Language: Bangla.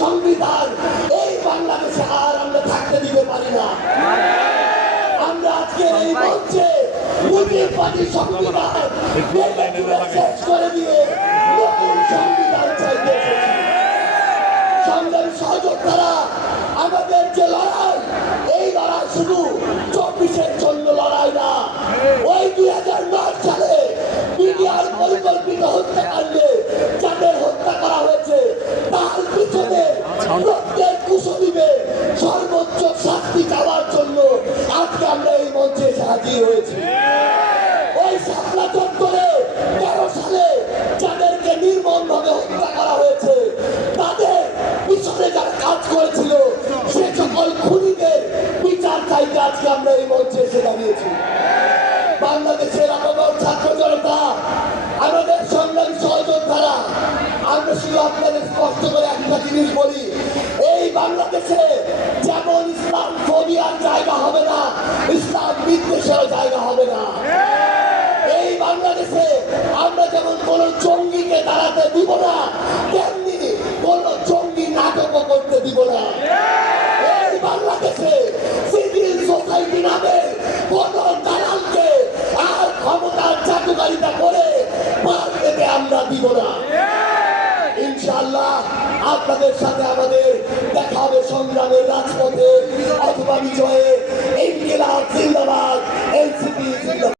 সংবিধান এই বাংলাদেশে আর আমরা থাকতে দিতে পারি না। আমরা আজকে এই মঞ্চে মুজিববাদী সংবিধান শেষ করে দিয়ে নতুন সংবিধান চাইতে এসেছি। সংগ্রামী সহযোদ্ধারা, আমাদের যে লড়াই, এই লড়াই শুধু 24-এর জন্য লড়াই না। ওই 2009 সালে মিডিয়ার পরিকল্পিত হত্যাকাণ্ডে যাদের হত্যা করা হয়েছে তার পিছনে প্রত্যেক কুশলীকে সর্বোচ্চ শাস্তি চাওয়ার জন্য আজকে আমরা এই মঞ্চে হাজির হয়েছি। ওই শাপলা চত্বরে 13 সালে যাদেরকে নির্মমভাবে হত্যা করা হয়েছে তাদের পিছনে যারা কাজ করেছিল সে সকল খুনিদের বিচার চাইতে আজকে আমরা এই মঞ্চে এসে দাঁড়িয়েছি। বাংলাদেশের আপামর ছাত্র জনতা, আমাদের সংগ্রামী সহযোদ্ধারা, আমরা শুধু আপনাদের স্পষ্ট করে একটা জিনিস বলি, এই বাংলাদেশে যেমন ইসলাম ফোবিয়ার জায়গা হবে না, ইসলাম বিদ্বেষের জায়গা হবে না। এই বাংলাদেশে আমরা যেমন কোন জঙ্গিকে দাঁড়াতে দিব না, তেমনি কোন জঙ্গি নাটকও করতে দিব না। এই বাংলাদেশে সিভিল সোসাইটি নামে কোন দালালকে আর ক্ষমতার চাটুকারিতা করে পার পেতে আমরা দিব না। ইনশাআল্লাহ আপনাদের সাথে আমাদের দেখা হবে সংগ্রামের রাজপথে অথবা বিজয়ে। ইনকিলাব জিন্দাবাদ, এনসিপি জিন্দাবাদ।